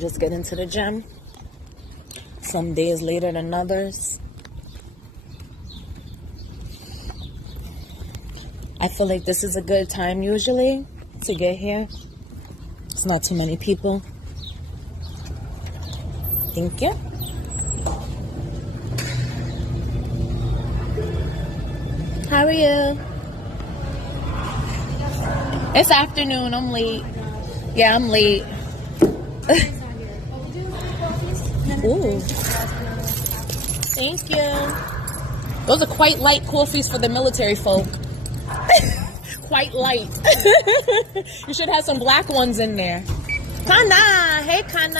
just getting to the gym. Some days later than others. I feel like this is a good time usually to get here. It's not too many people. Thank you. How are you? It's afternoon. I'm late. Yeah, I'm late. Ooh. Thank you. Those are quite light coffees for the military folk. Quite light. You should have some black ones in there. Kana. Hey, Kana.